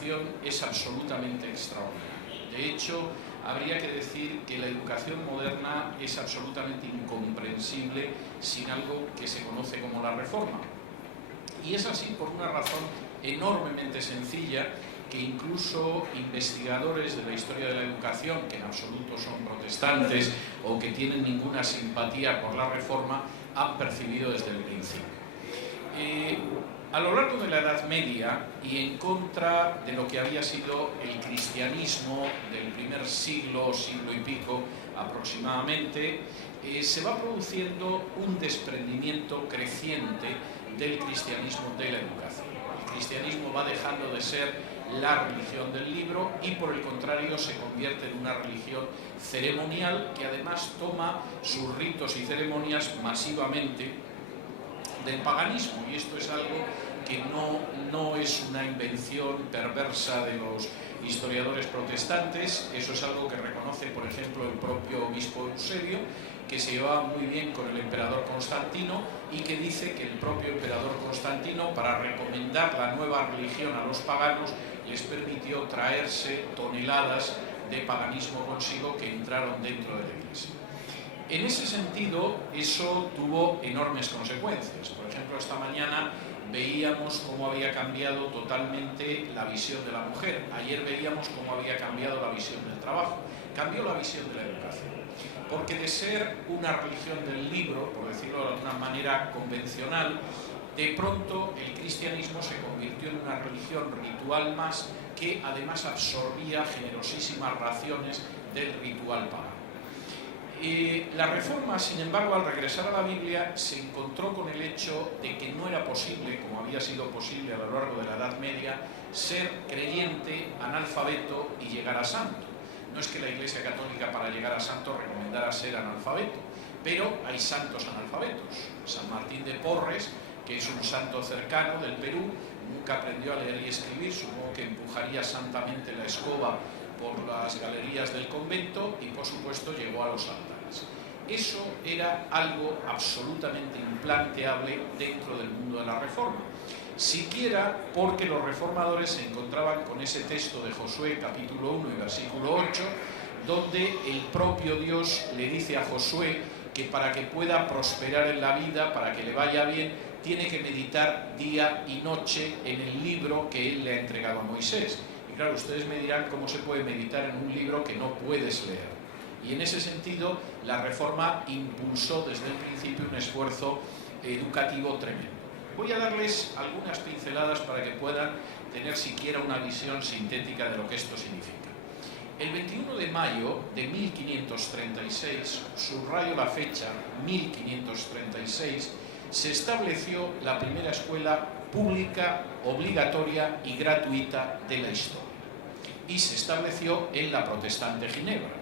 educación es absolutamente extraordinaria. De hecho, habría que decir que la educación moderna es absolutamente incomprensible sin algo que se conoce como la Reforma. Y es así por una razón enormemente sencilla, que incluso investigadores de la historia de la educación, que en absoluto son protestantes o que tienen ninguna simpatía por la Reforma, han percibido desde el principio. A lo largo de la Edad Media y en contra de lo que había sido el cristianismo del primer siglo, siglo y pico aproximadamente, se va produciendo un desprendimiento creciente del cristianismo de la educación. El cristianismo va dejando de ser la religión del libro y por el contrario se convierte en una religión ceremonial que además toma sus ritos y ceremonias masivamente del paganismo, y esto es algo que no es una invención perversa de los historiadores protestantes. Eso es algo que reconoce, por ejemplo, el propio obispo Eusebio, que se llevaba muy bien con el emperador Constantino y que dice que el propio emperador Constantino, para recomendar la nueva religión a los paganos, les permitió traerse toneladas de paganismo consigo que entraron dentro de la Iglesia. En ese sentido, eso tuvo enormes consecuencias. Por ejemplo, esta mañana veíamos cómo había cambiado totalmente la visión de la mujer. Ayer veíamos cómo había cambiado la visión del trabajo. Cambió la visión de la educación. Porque de ser una religión del libro, por decirlo de alguna manera convencional, de pronto el cristianismo se convirtió en una religión ritual más que además absorbía generosísimas raciones del ritual pagano. La Reforma, sin embargo, al regresar a la Biblia, se encontró con el hecho de que no era posible, como había sido posible a lo largo de la Edad Media, ser creyente, analfabeto y llegar a santo. No es que la Iglesia Católica para llegar a santo recomendara ser analfabeto, pero hay santos analfabetos. San Martín de Porres, que es un santo cercano del Perú, nunca aprendió a leer y escribir, supongo que empujaría santamente la escoba por las galerías del convento y por supuesto llegó a los altares. Eso era algo absolutamente implanteable dentro del mundo de la Reforma, siquiera porque los reformadores se encontraban con ese texto de Josué capítulo 1 y versículo 8, donde el propio Dios le dice a Josué que para que pueda prosperar en la vida, para que le vaya bien, tiene que meditar día y noche en el libro que él le ha entregado a Moisés. Y claro, ustedes me dirán cómo se puede meditar en un libro que no puedes leer. Y en ese sentido, la Reforma impulsó desde el principio un esfuerzo educativo tremendo. Voy a darles algunas pinceladas para que puedan tener siquiera una visión sintética de lo que esto significa. El 21 de mayo de 1536, subrayo la fecha, 1536, se estableció la primera escuela pública, obligatoria y gratuita de la historia. Y se estableció en la Protestante Ginebra.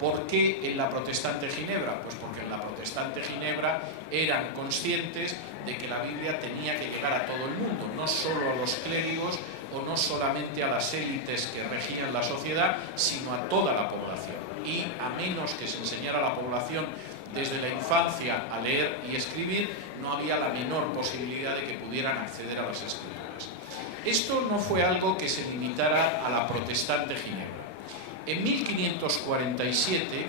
¿Por qué en la Protestante Ginebra? Pues porque en la Protestante Ginebra eran conscientes de que la Biblia tenía que llegar a todo el mundo, no solo a los clérigos o no solamente a las élites que regían la sociedad, sino a toda la población. Y a menos que se enseñara a la población desde la infancia a leer y escribir, no había la menor posibilidad de que pudieran acceder a las escrituras. Esto no fue algo que se limitara a la Protestante Ginebra. En 1547,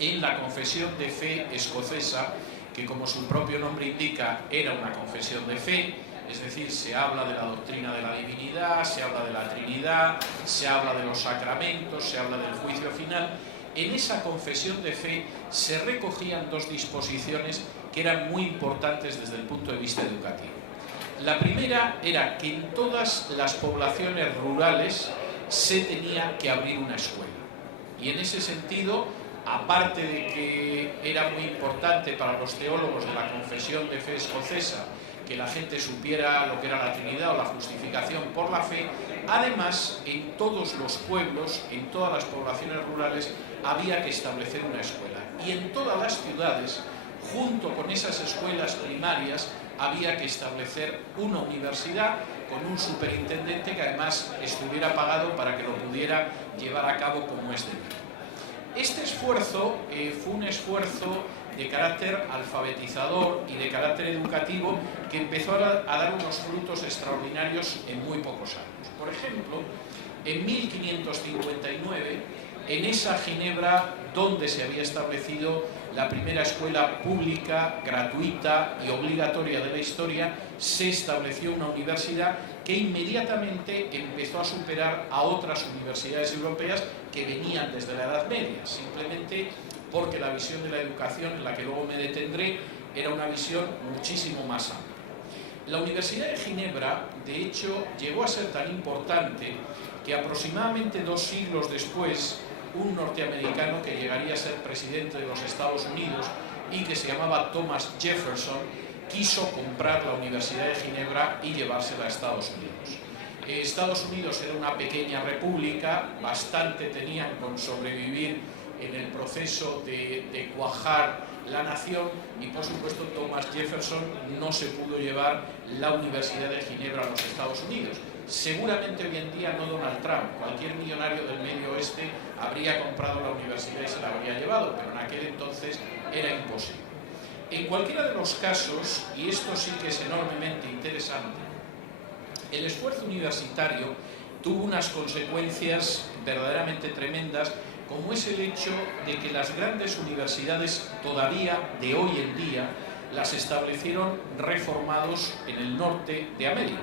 en la Confesión de Fe escocesa, que como su propio nombre indica era una confesión de fe, es decir, se habla de la doctrina de la divinidad, se habla de la Trinidad, se habla de los sacramentos, se habla del juicio final. En esa confesión de fe se recogían dos disposiciones que eran muy importantes desde el punto de vista educativo. La primera era que en todas las poblaciones rurales se tenía que abrir una escuela. Y en ese sentido, aparte de que era muy importante para los teólogos de la confesión de fe escocesa que la gente supiera lo que era la Trinidad o la justificación por la fe, además en todos los pueblos, en todas las poblaciones rurales, había que establecer una escuela. Y en todas las ciudades, junto con esas escuelas primarias, había que establecer una universidad con un superintendente que además estuviera pagado para que lo pudiera llevar a cabo como es debido. Este esfuerzo fue un esfuerzo de carácter alfabetizador y de carácter educativo que empezó a dar unos frutos extraordinarios en muy pocos años. Por ejemplo, en 1559, en esa Ginebra donde se había establecido la primera escuela pública, gratuita y obligatoria de la historia, se estableció una universidad que inmediatamente empezó a superar a otras universidades europeas que venían desde la Edad Media, simplemente porque la visión de la educación, en la que luego me detendré, era una visión muchísimo más amplia. La Universidad de Ginebra, de hecho, llegó a ser tan importante que aproximadamente 2 siglos después, un norteamericano que llegaría a ser presidente de los Estados Unidos y que se llamaba Thomas Jefferson, quiso comprar la Universidad de Ginebra y llevársela a Estados Unidos. Estados Unidos era una pequeña república, bastante tenían con sobrevivir en el proceso de cuajar la nación, y por supuesto Thomas Jefferson no se pudo llevar la Universidad de Ginebra a los Estados Unidos. Seguramente hoy en día no Donald Trump, cualquier millonario del Medio Oeste habría comprado la universidad y se la habría llevado, pero en aquel entonces era imposible. En cualquiera de los casos, y esto sí que es enormemente interesante, el esfuerzo universitario tuvo unas consecuencias verdaderamente tremendas, como es el hecho de que las grandes universidades todavía de hoy en día las establecieron reformados en el norte de América.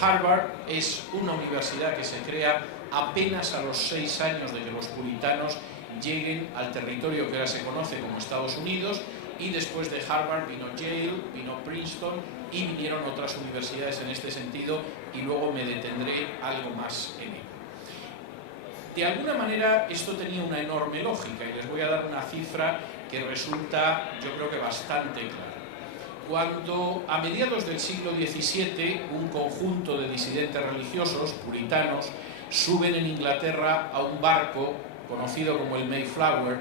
Harvard es una universidad que se crea apenas a los 6 años de que los puritanos lleguen al territorio que ahora se conoce como Estados Unidos, y después de Harvard vino Yale, vino Princeton y vinieron otras universidades en este sentido, y luego me detendré algo más en ello. De alguna manera esto tenía una enorme lógica, y les voy a dar una cifra que resulta, yo creo que bastante clara. Cuando a mediados del siglo XVII un conjunto de disidentes religiosos, puritanos, suben en Inglaterra a un barco conocido como el Mayflower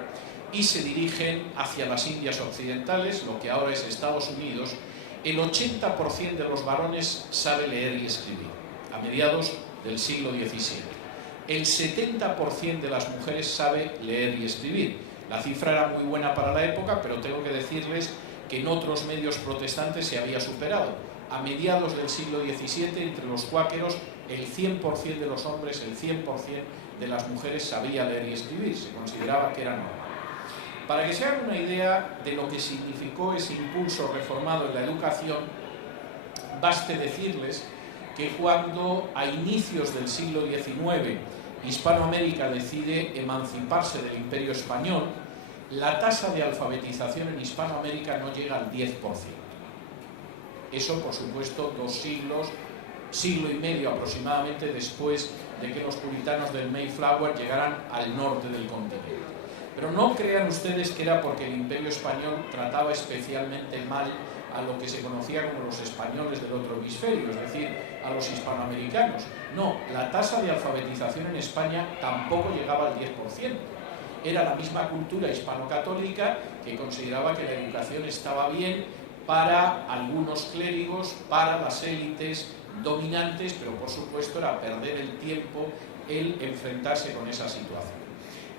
y se dirigen hacia las Indias Occidentales, lo que ahora es Estados Unidos, el 80% de los varones sabe leer y escribir, a mediados del siglo XVII. El 70% de las mujeres sabe leer y escribir. La cifra era muy buena para la época, pero tengo que decirles que en otros medios protestantes se había superado. A mediados del siglo XVII, entre los cuáqueros, el 100% de los hombres, el 100% de las mujeres sabía leer y escribir, se consideraba que era normal. Para que se hagan una idea de lo que significó ese impulso reformado en la educación, baste decirles que cuando a inicios del siglo XIX Hispanoamérica decide emanciparse del Imperio Español, la tasa de alfabetización en Hispanoamérica no llega al 10%. Eso, por supuesto, 2 siglos, siglo y medio aproximadamente después de que los puritanos del Mayflower llegaran al norte del continente. Pero no crean ustedes que era porque el Imperio Español trataba especialmente mal a lo que se conocía como los españoles del otro hemisferio, es decir, a los hispanoamericanos. No, la tasa de alfabetización en España tampoco llegaba al 10%. Era la misma cultura hispano-católica que consideraba que la educación estaba bien para algunos clérigos, para las élites dominantes, pero por supuesto era perder el tiempo el enfrentarse con esa situación.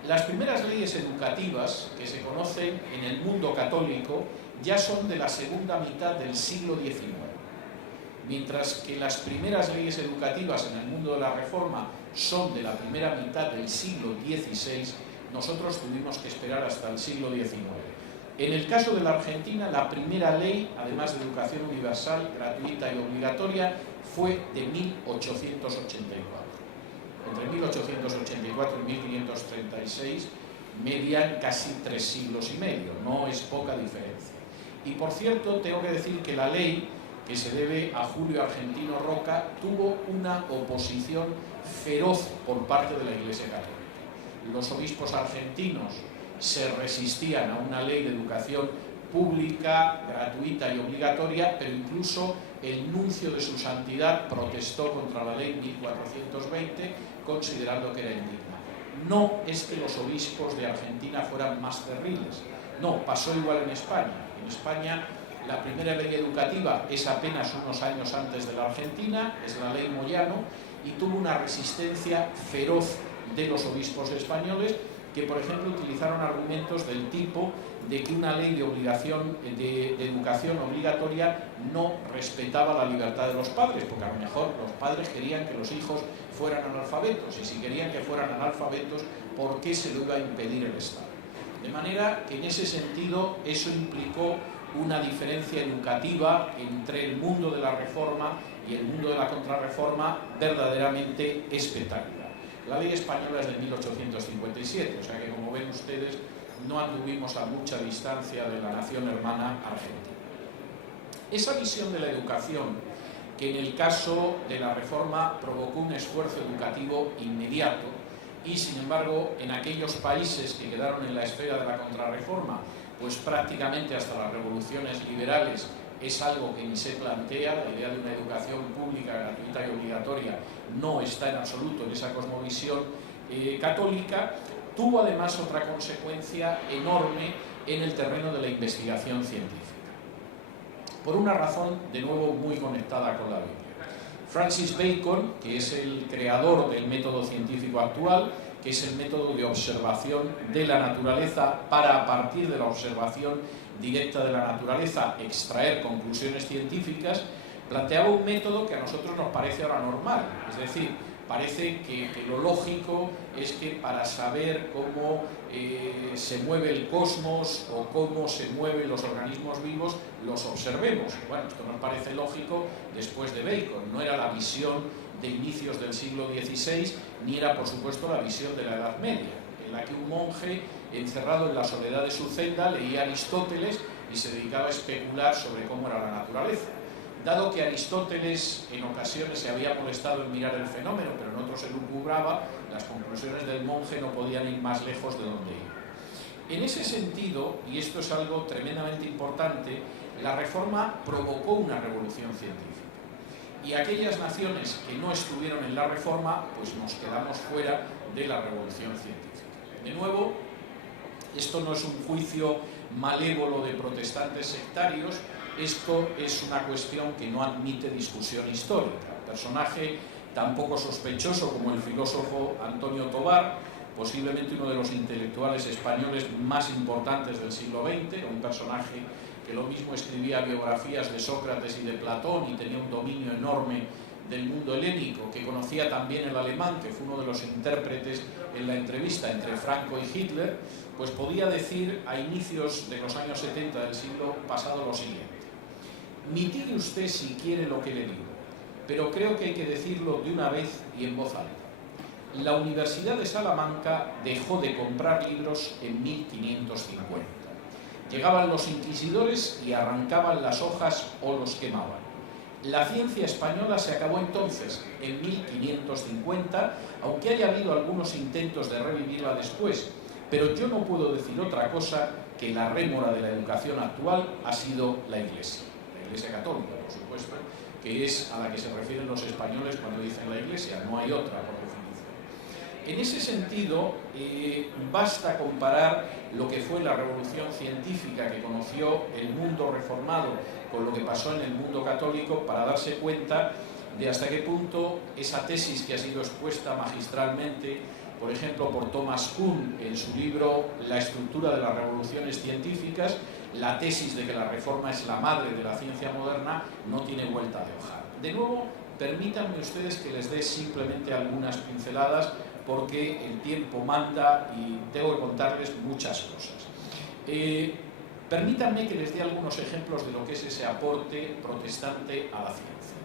Las primeras leyes educativas que se conocen en el mundo católico ya son de la segunda mitad del siglo XIX, mientras que las primeras leyes educativas en el mundo de la Reforma son de la primera mitad del siglo XVI, nosotros tuvimos que esperar hasta el siglo XIX. En el caso de la Argentina, la primera ley, además de educación universal, gratuita y obligatoria, fue de 1884. Entre 1884 y 1536 median casi 3 siglos y medio, no es poca diferencia. Y por cierto, tengo que decir que la ley, que se debe a Julio Argentino Roca, tuvo una oposición feroz por parte de la Iglesia Católica. Los obispos argentinos se resistían a una ley de educación pública, gratuita y obligatoria, pero incluso el nuncio de su santidad protestó contra la ley 1420, considerando que era indigna. No es que los obispos de Argentina fueran más terribles, no, pasó igual en España. En España la primera ley educativa es apenas unos años antes de la Argentina, es la ley Moyano, y tuvo una resistencia feroz de los obispos españoles que, por ejemplo, utilizaron argumentos del tipo de que una ley de obligación de educación obligatoria no respetaba la libertad de los padres, porque a lo mejor los padres querían que los hijos fueran analfabetos, y si querían que fueran analfabetos, ¿por qué se lo iba a impedir el Estado? De manera que en ese sentido eso implicó una diferencia educativa entre el mundo de la reforma y el mundo de la contrarreforma verdaderamente espectacular. La ley española es de 1857, o sea que, como ven ustedes, no anduvimos a mucha distancia de la nación hermana argentina. Esa visión de la educación, que en el caso de la reforma provocó un esfuerzo educativo inmediato, y sin embargo en aquellos países que quedaron en la esfera de la contrarreforma, pues prácticamente hasta las revoluciones liberales es algo que ni se plantea. La idea de una educación pública, gratuita y obligatoria no está en absoluto en esa cosmovisión católica. Tuvo además otra consecuencia enorme en el terreno de la investigación científica, por una razón de nuevo muy conectada con la Biblia. Francis Bacon, que es el creador del método científico actual, que es el método de observación de la naturaleza para, a partir de la observación directa de la naturaleza, extraer conclusiones científicas, planteaba un método que a nosotros nos parece ahora normal. Es decir, parece que lo lógico es que para saber cómo se mueve el cosmos o cómo se mueven los organismos vivos, los observemos. Bueno, esto nos parece lógico después de Bacon. No era la visión de inicios del siglo XVI, ni era, por supuesto, la visión de la Edad Media, en la que un monje, encerrado en la soledad de su celda, leía Aristóteles y se dedicaba a especular sobre cómo era la naturaleza. Dado que Aristóteles en ocasiones se había molestado en mirar el fenómeno, pero en otros se lucubraba, las conclusiones del monje no podían ir más lejos de donde iba. En ese sentido, y esto es algo tremendamente importante, la Reforma provocó una revolución científica. Y aquellas naciones que no estuvieron en la Reforma, pues nos quedamos fuera de la revolución científica. De nuevo, esto no es un juicio malévolo de protestantes sectarios. Esto es una cuestión que no admite discusión histórica. Un personaje tan poco sospechoso como el filósofo Antonio Tobar, posiblemente uno de los intelectuales españoles más importantes del siglo XX, un personaje que lo mismo escribía biografías de Sócrates y de Platón y tenía un dominio enorme del mundo helénico, que conocía también el alemán, que fue uno de los intérpretes en la entrevista entre Franco y Hitler, pues podía decir a inicios de los años 70 del siglo pasado lo siguiente: mitigue usted si quiere lo que le digo, pero creo que hay que decirlo de una vez y en voz alta. La Universidad de Salamanca dejó de comprar libros en 1550. Llegaban los inquisidores y arrancaban las hojas o los quemaban. La ciencia española se acabó entonces, en 1550, aunque haya habido algunos intentos de revivirla después, pero yo no puedo decir otra cosa que la rémora de la educación actual ha sido la Iglesia Católica, por supuesto, que es a la que se refieren los españoles cuando dicen la Iglesia, no hay otra por definición. En ese sentido, basta comparar lo que fue la revolución científica que conoció el mundo reformado con lo que pasó en el mundo católico para darse cuenta de hasta qué punto esa tesis que ha sido expuesta magistralmente, por ejemplo, por Thomas Kuhn en su libro La estructura de las revoluciones científicas, la tesis de que la reforma es la madre de la ciencia moderna, no tiene vuelta de hoja. De nuevo, permítanme ustedes que les dé simplemente algunas pinceladas, porque el tiempo manda y tengo que contarles muchas cosas. Permítanme que les dé algunos ejemplos de lo que es ese aporte protestante a la ciencia.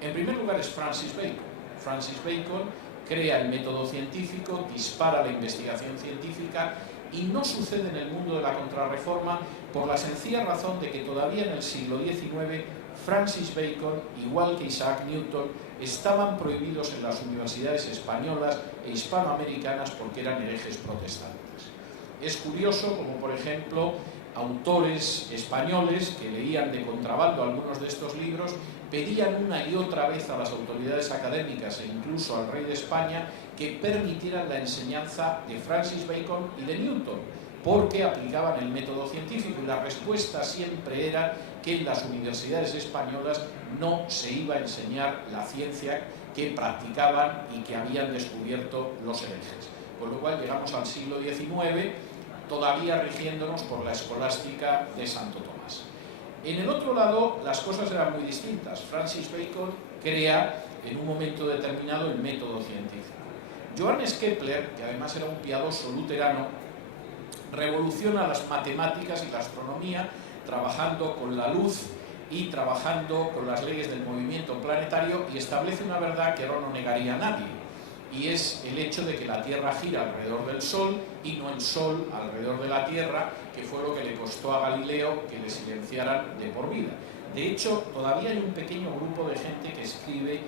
En primer lugar es Francis Bacon. Francis Bacon crea el método científico, dispara la investigación científica, y no sucede en el mundo de la contrarreforma por la sencilla razón de que todavía en el siglo XIX Francis Bacon, igual que Isaac Newton, estaban prohibidos en las universidades españolas e hispanoamericanas porque eran herejes protestantes. Es curioso como, por ejemplo, autores españoles que leían de contrabando algunos de estos libros pedían una y otra vez a las autoridades académicas e incluso al rey de España que permitieran la enseñanza de Francis Bacon y de Newton, porque aplicaban el método científico, y la respuesta siempre era que en las universidades españolas no se iba a enseñar la ciencia que practicaban y que habían descubierto los herejes. con lo cual llegamos al siglo XIX todavía rigiéndonos por la escolástica de Santo Tomás. En el otro lado las cosas eran muy distintas. Francis Bacon crea en un momento determinado el método científico. Johannes Kepler, que además era un piadoso luterano, revoluciona las matemáticas y la astronomía trabajando con la luz y trabajando con las leyes del movimiento planetario, y establece una verdad que ahora no negaría a nadie, y es el hecho de que la Tierra gira alrededor del Sol y no el Sol alrededor de la Tierra, que fue lo que le costó a Galileo que le silenciaran de por vida. De hecho, todavía hay un pequeño grupo de gente que escribe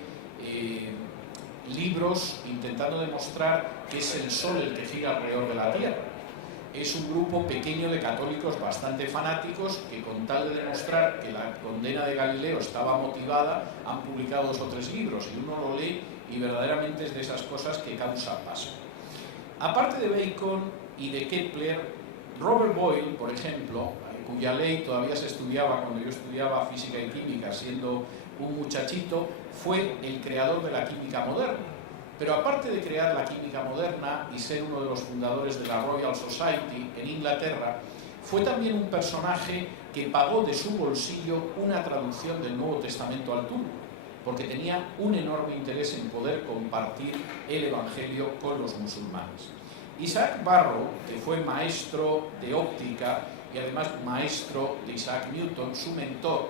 libros intentando demostrar que es el Sol el que gira alrededor de la Tierra. Es un grupo pequeño de católicos bastante fanáticos que, con tal de demostrar que la condena de Galileo estaba motivada, han publicado 2 o 3 libros, y uno lo lee y verdaderamente es de esas cosas que causa paso. Aparte de Bacon y de Kepler, Robert Boyle, por ejemplo, cuya ley todavía se estudiaba cuando yo estudiaba física y química siendo un muchachito, fue el creador de la química moderna. Pero aparte de crear la química moderna y ser uno de los fundadores de la Royal Society en Inglaterra, fue también un personaje que pagó de su bolsillo una traducción del Nuevo Testamento al turco, porque tenía un enorme interés en poder compartir el Evangelio con los musulmanes. Isaac Barrow, que fue maestro de óptica y además maestro de Isaac Newton, su mentor,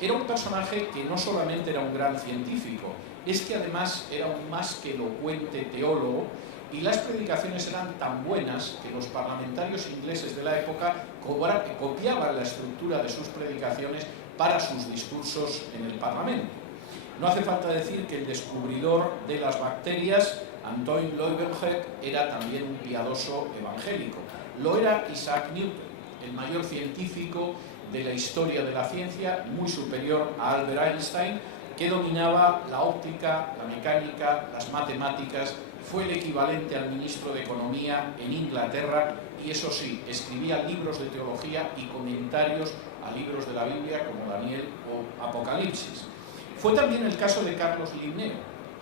era un personaje que no solamente era un gran científico, es que además era un más que elocuente teólogo, y las predicaciones eran tan buenas que los parlamentarios ingleses de la época copiaban la estructura de sus predicaciones para sus discursos en el Parlamento. No hace falta decir que el descubridor de las bacterias, Antoine Leuwenhoek, era también un piadoso evangélico. Lo era Isaac Newton, el mayor científico de la historia de la ciencia, muy superior a Albert Einstein, que dominaba la óptica, la mecánica, las matemáticas, fue el equivalente al ministro de Economía en Inglaterra, y eso sí, escribía libros de teología y comentarios a libros de la Biblia como Daniel o Apocalipsis. Fue también el caso de Carlos Linneo.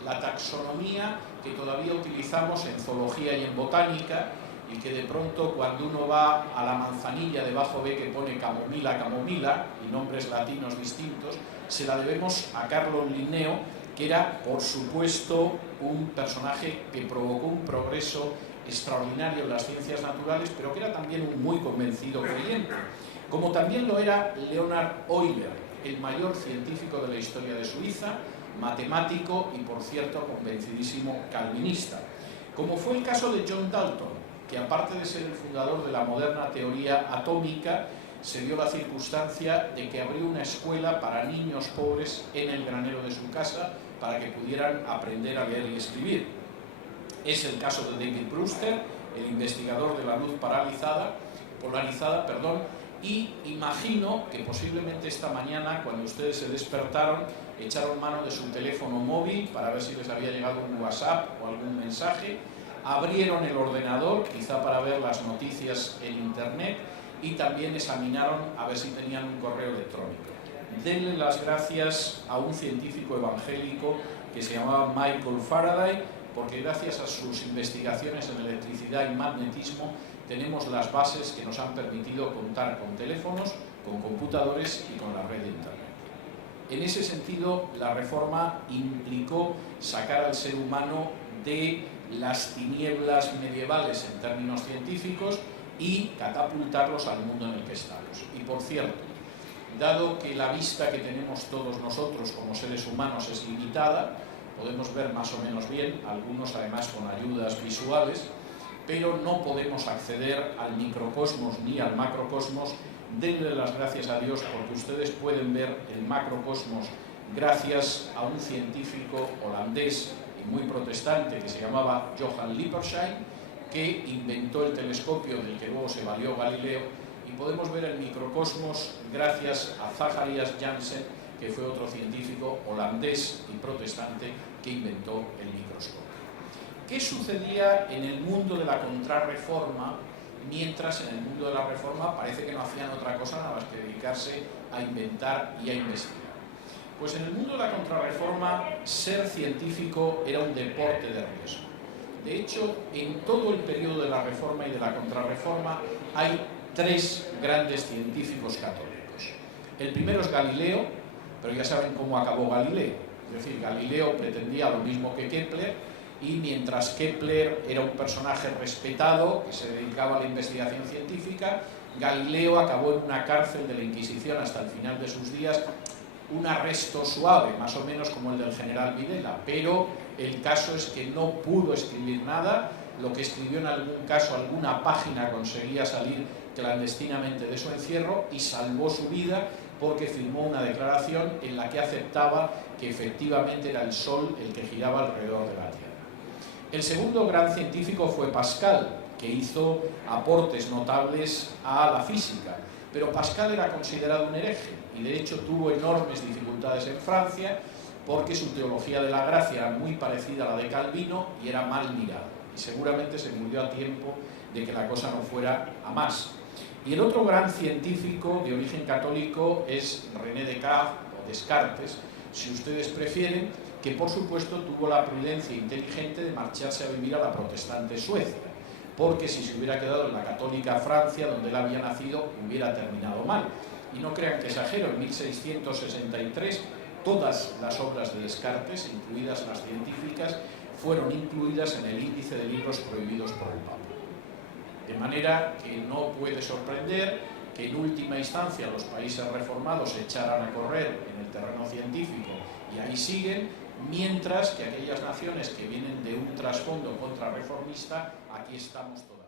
La taxonomía que todavía utilizamos en zoología y en botánica, y que de pronto cuando uno va a la manzanilla debajo ve que pone camomila, camomila y nombres latinos distintos, se la debemos a Carlos Linneo, que era por supuesto un personaje que provocó un progreso extraordinario en las ciencias naturales, pero que era también un muy convencido creyente, como también lo era Leonhard Euler, el mayor científico de la historia de Suiza, matemático y, por cierto, convencidísimo calvinista. Como fue el caso de John Dalton, que aparte de ser el fundador de la moderna teoría atómica, se dio la circunstancia de que abrió una escuela para niños pobres en el granero de su casa para que pudieran aprender a leer y escribir. Es el caso de David Brewster, el investigador de la luz polarizada, y imagino que posiblemente esta mañana, cuando ustedes se despertaron, echaron mano de su teléfono móvil para ver si les había llegado un WhatsApp o algún mensaje, abrieron el ordenador, quizá para ver las noticias en Internet, y también examinaron a ver si tenían un correo electrónico. Denle las gracias a un científico evangélico que se llamaba Michael Faraday, porque gracias a sus investigaciones en electricidad y magnetismo tenemos las bases que nos han permitido contar con teléfonos, con computadores y con la red de Internet. En ese sentido, la reforma implicó sacar al ser humano de las tinieblas medievales en términos científicos y catapultarlos al mundo en el que estamos. Y por cierto, dado que la vista que tenemos todos nosotros como seres humanos es limitada, podemos ver más o menos bien, algunos además con ayudas visuales, pero no podemos acceder al microcosmos ni al macrocosmos. Denle las gracias a Dios porque ustedes pueden ver el macrocosmos gracias a un científico holandés y muy protestante que se llamaba Johann Lippershey, que inventó el telescopio del que luego se valió Galileo, y podemos ver el microcosmos gracias a Zacharias Janssen, que fue otro científico holandés y protestante que inventó el microscopio. ¿Qué sucedía en el mundo de la contrarreforma, mientras en el mundo de la reforma parece que no hacían otra cosa nada más que dedicarse a inventar y a investigar? Pues en el mundo de la contrarreforma ser científico era un deporte de riesgo. De hecho, en todo el periodo de la Reforma y de la Contrarreforma hay tres grandes científicos católicos. El primero es Galileo, pero ya saben cómo acabó Galileo. Es decir, Galileo pretendía lo mismo que Kepler, y mientras Kepler era un personaje respetado que se dedicaba a la investigación científica, Galileo acabó en una cárcel de la Inquisición hasta el final de sus días, un arresto suave, más o menos como el del general Videla, pero el caso es que no pudo escribir nada. Lo que escribió en algún caso, alguna página, conseguía salir clandestinamente de su encierro y salvó su vida porque firmó una declaración en la que aceptaba que efectivamente era el Sol el que giraba alrededor de la Tierra. El segundo gran científico fue Pascal, que hizo aportes notables a la física, pero Pascal era considerado un hereje y de hecho tuvo enormes dificultades en Francia porque su teología de la gracia era muy parecida a la de Calvino y era mal mirada, y seguramente se murió a tiempo de que la cosa no fuera a más. Y el otro gran científico de origen católico es René Descartes, o Descartes, si ustedes prefieren, que por supuesto tuvo la prudencia inteligente de marcharse a vivir a la protestante Suecia, porque si se hubiera quedado en la católica Francia, donde él había nacido, hubiera terminado mal. Y no crean que exagero, en 1663 todas las obras de Descartes, incluidas las científicas, fueron incluidas en el índice de libros prohibidos por el Papa. De manera que no puede sorprender que en última instancia los países reformados se echaran a correr en el terreno científico y ahí siguen, mientras que aquellas naciones que vienen de un trasfondo contrarreformista, aquí estamos todos.